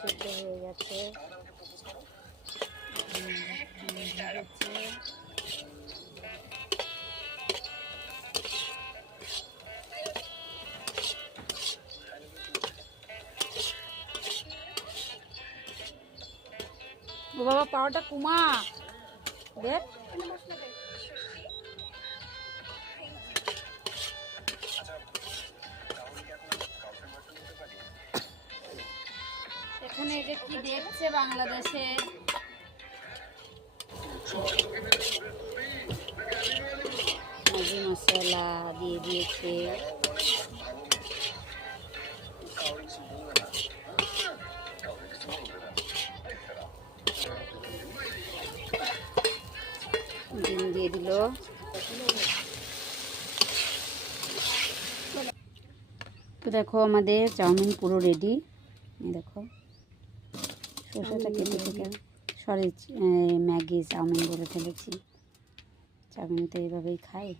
সিদ্ধ হয়ে গেছে। বাবা পাওয়াটা কুমা। দেখ। এখানে যে কি দেখছে বাংলাদেশে? মশলা দিয়ে দিয়েছে। দিয়ে দিল। তো দেখো আমাদের চাউমিন পুরো রেডি দেখো। শসাটা কেটে থেকে সরি ম্যাগি চাউমিন বলে ফেলেছি। চাউমিন তো এইভাবেই খাই।